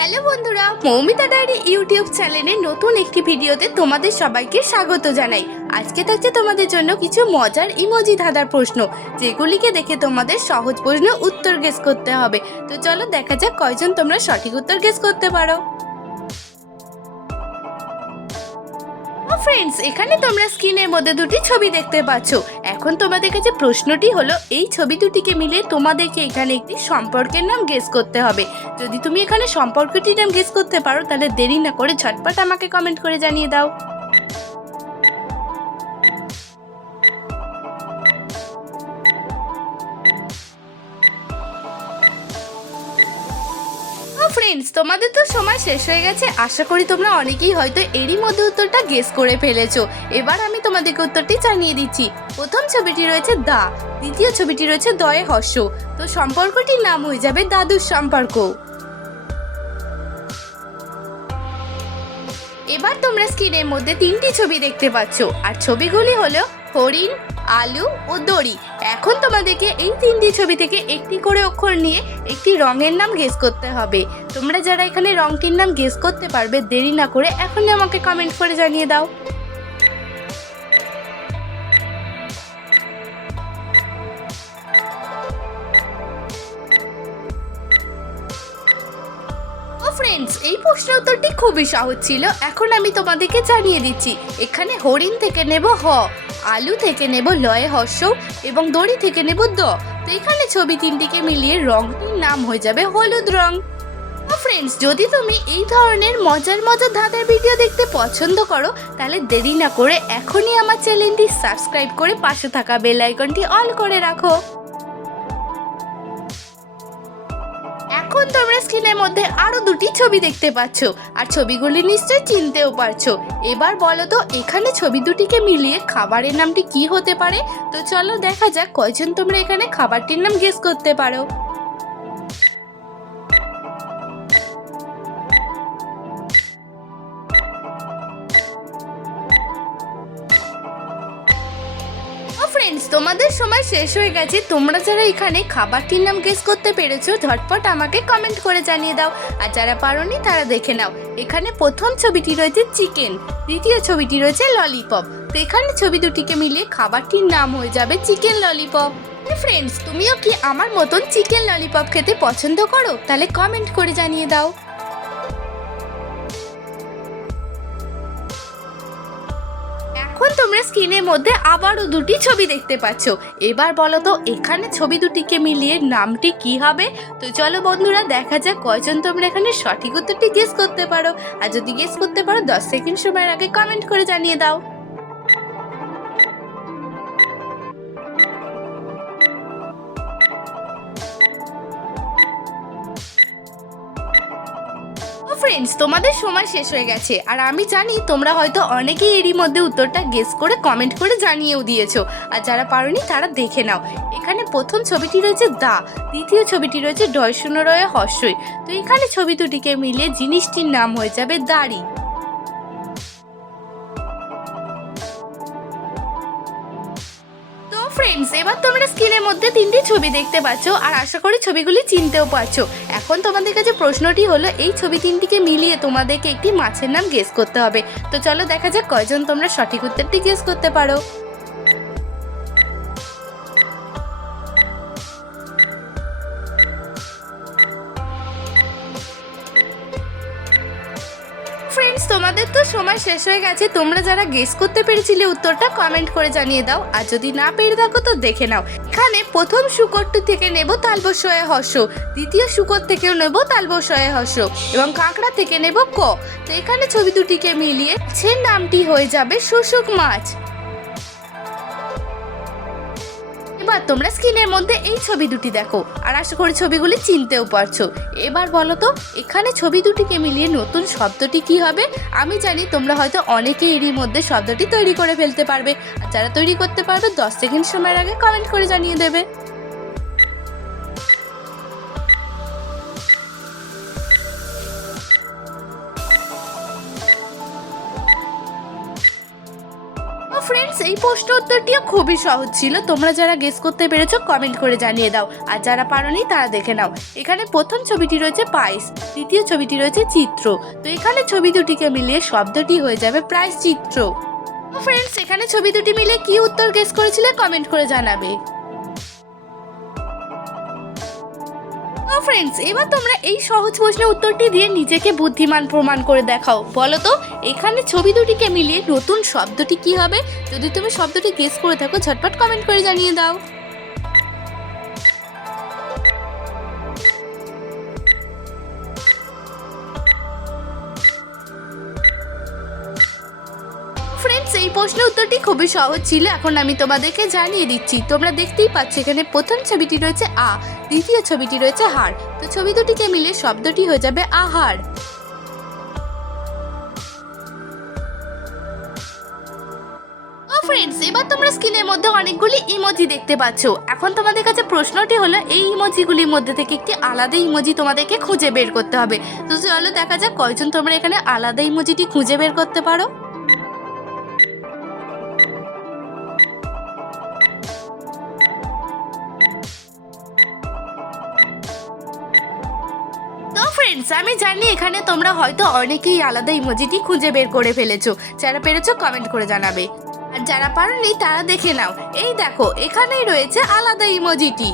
Hello বন্ধুরা, Moumita diary YouTube চ্যানেলে নতুন একটি ভিডিওতে তোমাদের সবাইকে স্বাগত জানাই। আজকে থাকছে তোমাদের জন্য কিছু মজার ইমোজি ধাঁধার প্রশ্ন, যেগুলিকে দেখে তোমাদের সহজ প্রশ্ন উত্তর গেস করতে হবে। তো চলো দেখা যাক কয়জন তোমরা সঠিক উত্তর গেস করতে পারো। ফ্রেন্ডস, এখানে তোমরা স্ক্রিনের মধ্যে দুটি ছবি দেখতে পাচ্ছ। এখন তোমাদের কাছে প্রশ্নটি হলো, এই ছবি দুটিকে মিলে তোমাদেরকে এখানে একটি সম্পর্কের নাম গেস করতে হবে। যদি তুমি এখানে সম্পর্কটির নাম গেস করতে পারো তাহলে দেরি না করে ঝটপট আমাকে কমেন্ট করে জানিয়ে দাও। ফ্রেন্ডস, তোমাদের তো সময় শেষ হয়ে গেছে। আশা করি তোমরা অনেকেই হয়তো এরই মধ্যে উত্তরটা গেস করে ফেলেছো। এবার আমি তোমাদেরকে উত্তরটি জানিয়ে দিচ্ছি। প্রথম ছবিটি রয়েছে দা, দ্বিতীয় ছবিটি রয়েছে দয়ে হর্ষ। তো সম্পর্কটির নাম হয়ে যাবে দাদুর সম্পর্ক। এবার তোমরা স্ক্রিনের মধ্যে তিনটি ছবি দেখতে পাচ্ছ, আর ছবিগুলি হলো হরিণ, আলু ও দড়ি। এখন তোমাদেরকে এই তিনটি ছবি থেকে একটি করে অক্ষর নিয়ে একটি রঙের নাম গেস করতে হবে। তোমরা যারা এখানে রংটির নাম গেস করতে পারবে, দেরি না করে এখনই আমাকে কমেন্ট করে জানিয়ে দাও। ফ্রেন্ডস, এই প্রশ্নের উত্তরটি খুবই সহজ ছিল। এখন আমি তোমাদেরকে জানিয়ে দিচ্ছি। এখানে হরিণ থেকে নেব হ, আলু থেকে নেব লয়ে হর্ষ এবং দড়ি থেকে নেব দ। তো এখানে ছবি তিনটিকে মিলিয়ে রংটির নাম হয়ে যাবে হলুদ রং। ফ্রেন্ডস, যদি তুমি এই ধরনের মজার মজার ধাঁধার ভিডিও দেখতে পছন্দ করো তাহলে দেরি না করে এখনই আমার চ্যানেলটি সাবস্ক্রাইব করে পাশে থাকা বেল আইকনটি অল করে রাখো। এখন তোমরা স্ক্রিনের মধ্যে আরো দুটি ছবি দেখতে পাচ্ছ, আর ছবিগুলি নিশ্চয়ই চিনতেও পারছো। এবার বলো তো, এখানে ছবি দুটিকে মিলিয়ে খাবারের নামটি কি হতে পারে? তো চলো দেখা যাক কয়জন তোমরা এখানে খাবারটির নাম গেস করতে পারো। ফ্রেন্ডস, তোমাদের সময় শেষ হয়ে গেছে। তোমরা যারা এখানে খাবারটির নাম গেস করতে পেরেছো, ঝটপট আমাকে কমেন্ট করে জানিয়ে দাও। আর যারা পারোনি তারা দেখে নাও। এখানে প্রথম ছবিটি রয়েছে চিকেন, দ্বিতীয় ছবিটি রয়েছে ললিপপ। তো এখানে ছবি দুটিকে মিলিয়ে খাবারটির নাম হয়ে যাবে চিকেন ললিপপ। ফ্রেন্ডস, তুমিও কি আমার মতন চিকেন ললিপপ খেতে পছন্দ করো? তাহলে কমেন্ট করে জানিয়ে দাও। এখন তোমরা স্ক্রিনের মধ্যে আবারও দুটি ছবি দেখতে পাচ্ছ। এবার বলো তো, এখানে ছবি দুটিকে মিলিয়ে নামটি কি হবে? তো চলো বন্ধুরা দেখা যাক কয়জন তোমরা এখানে সঠিক উত্তরটি গেস করতে পারো। আর যদি গেস করতে পারো 10 সেকেন্ড সময়ের আগে কমেন্ট করে জানিয়ে দাও। ফ্রেন্ডস, তোমাদের সময় শেষ হয়ে গেছে, আর আমি জানি তোমরা হয়তো অনেকেই এরই মধ্যে উত্তরটা গেস করে কমেন্ট করে জানিয়েও দিয়েছো। আর যারা পারোনি তারা দেখে নাও। এখানে প্রথম ছবিটি রয়েছে দা, দ্বিতীয় ছবিটি রয়েছে ডয় শূন্য রয়ে হর্ষই। তো এখানে ছবি দুটিকে মিলিয়ে জিনিসটির নাম হয়ে যাবে দাড়ি। ফ্রেন্ডস, এবার তোমরা স্ক্রিনের মধ্যে তিনটি ছবি দেখতে পাচ্ছ, আর আশা করি ছবিগুলি চিনতেও পারছো। এখন তোমাদের কাছে প্রশ্নটি হলো, এই ছবি তিনটিকে মিলিয়ে তোমাদেরকে একটি মাছের নাম গেস করতে হবে। তো চলো দেখা যাক কয়জন তোমরা সঠিক উত্তরটি গেস করতে পারো। ফ্রেন্ডস, তোমাদের তো সময় শেষ হয়ে গেছে। তোমরা যারা গেস করতে পেরেছিলে উত্তরটা কমেন্ট করে জানিয়ে দাও। আর যদি না পেরে থাকো তো দেখে নাও। এখানে প্রথম শুকরটি থেকে নেব তালবস্যয়ে হর্ষ, দ্বিতীয় শুকর থেকেও নেব তালবস্যয়ে হর্ষ এবং কাঁকড়া থেকে নেব ক। তো এখানে ছবি দুটিকে মিলিয়ে মাছের নামটি হয়ে যাবে শুশুক মাছ। এবার তোমরা স্ক্রিনের মধ্যে এই ছবি দুটি দেখো, আর আশা করি ছবিগুলি চিনতেও পারছো। এবার বলো তো, এখানে ছবি দুটিকে মিলিয়ে নতুন শব্দটি কি হবে? আমি জানি তোমরা হয়তো অনেকেই এরই মধ্যে শব্দটি তৈরি করে ফেলতে পারবে। আর যারা তৈরি করতে পারবে 10 সেকেন্ড সময়ের আগে কমেন্ট করে জানিয়ে দেবে। ফ্রেন্ডস, এই প্রশ্ন উত্তরটিও খুবই সহজ ছিল। তোমরা যারা গেস করতে পেরেছো কমেন্ট করে জানিয়ে দাও, আর যারা পারোনি তারা দেখে নাও। এখানে প্রথম ছবিটি রয়েছে পায়েস, দ্বিতীয় ছবিটি রয়েছে চিত্র। তো এখানে ছবি দুটিকে মিলিয়ে শব্দটি হয়ে যাবে প্রাইস চিত্র। ফ্রেন্ডস, এখানে ছবি দুটি মিলে কি উত্তর গেস করেছিলে কমেন্ট করে জানাবে। ফ্রেন্ডস, এবার তোমরা এই সহজ প্রশ্নের উত্তরটি দিয়ে নিজেকে বুদ্ধিমান প্রমাণ করে দেখাও। বলো তো এখানে ছবি দুটিকে মিলিয়ে নতুন শব্দটি কি হবে? যদি তুমি শব্দটি গেস করে থাকো ঝটপট কমেন্ট করে জানিয়ে দাও। ফ্রেন্ডস, এই প্রশ্নের উত্তরটি খুবই সহজ ছিল। এখন আমি তোমাদেরকে জানিয়ে দিচ্ছি। তোমরা দেখতেই পাচ্ছ এখানে প্রথম ছবিটি রয়েছে আ, দ্বিতীয় ছবিটি রয়েছে হাড়। তো ছবি দুটিকে মিলে শব্দটি হয়ে যাবে আহার। ফ্রেন্ডস, এবার তোমরা স্ক্রিনের মধ্যে অনেকগুলি ইমোজি দেখতে পাচ্ছ। এখন তোমাদের কাছে প্রশ্নটি হলো এই ইমোজিগুলির মধ্যে থেকে একটি আলাদা ইমোজি তোমাদেরকে খুঁজে বের করতে হবে। তো চলো দেখা যাক কয়জন তোমরা এখানে আলাদা ইমোজিটি খুঁজে বের করতে পারো। তো ফ্রেন্ডস, আমি জানি এখানে তোমরা হয়তো অনেকেই আলাদা ইমোজিটি খুঁজে বের করে ফেলেছো। যারা পেরেছো কমেন্ট করে জানাবে, আর যারা পারোনি তারা দেখে নাও। এই দেখো এখানেই রয়েছে আলাদা ইমোজিটি।